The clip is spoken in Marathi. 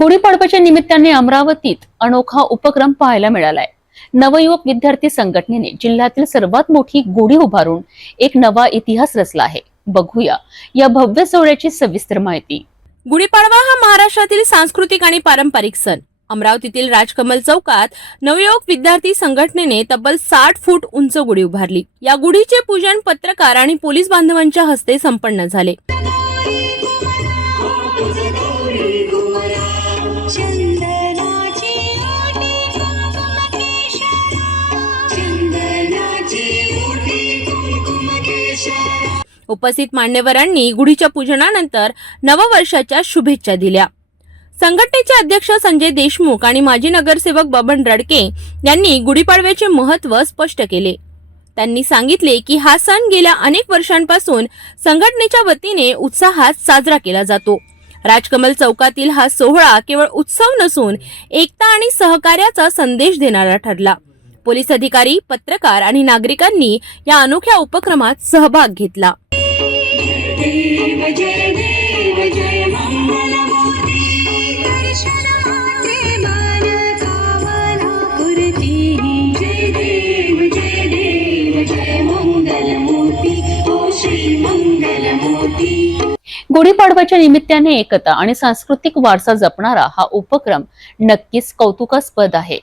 गुढीपाडव्याच्या निमित्ताने अमरावतीत अनोखा उपक्रम पाहायला मिळालाय। नवयुवक विद्यार्थी संघटनेने जिल्ह्यातील सर्वात मोठी गुढी उभारून एक नवा इतिहास रचला आहे। बघूया या भव्य सोहळ्याची सविस्तर माहिती। गुढीपाडवा हा महाराष्ट्रातील सांस्कृतिक आणि पारंपरिक सण। अमरावतीतील राजकमल चौकात नवयुवक विद्यार्थी संघटनेने तब्बल 60 फूट उंच गुढी उभारली। या गुढीचे पूजन पत्रकार आणि पोलीस बांधवांच्या हस्ते संपन्न झाले। उपस्थित मान्यवरांनी गुढीच्या पूजनानंतर नववर्षाच्या शुभेच्छा दिल्या। संघटनेचे अध्यक्ष संजय देशमुख आणि माजी नगरसेवक बबन रडके यांनी गुढीपाडव्याचे महत्त्व स्पष्ट केले। त्यांनी सांगितले की हा सण गेल्या अनेक वर्षांपासून संघटनेच्या वतीने उत्साहात साजरा केला जातो। राजकमल चौकातील हा सोहळा केवळ उत्सव नसून एकता आणि सहकार्याचा संदेश देणारा ठरला। पोलीस अधिकारी, पत्रकार आणि नागरिकांनी या अनोख्या उपक्रमात सहभाग घेतला। गुढीपाडव्याच्या निमित्ताने एकता आणि सांस्कृतिक वारसा जपणारा हा उपक्रम नक्कीच कौतुकास्पद आहे।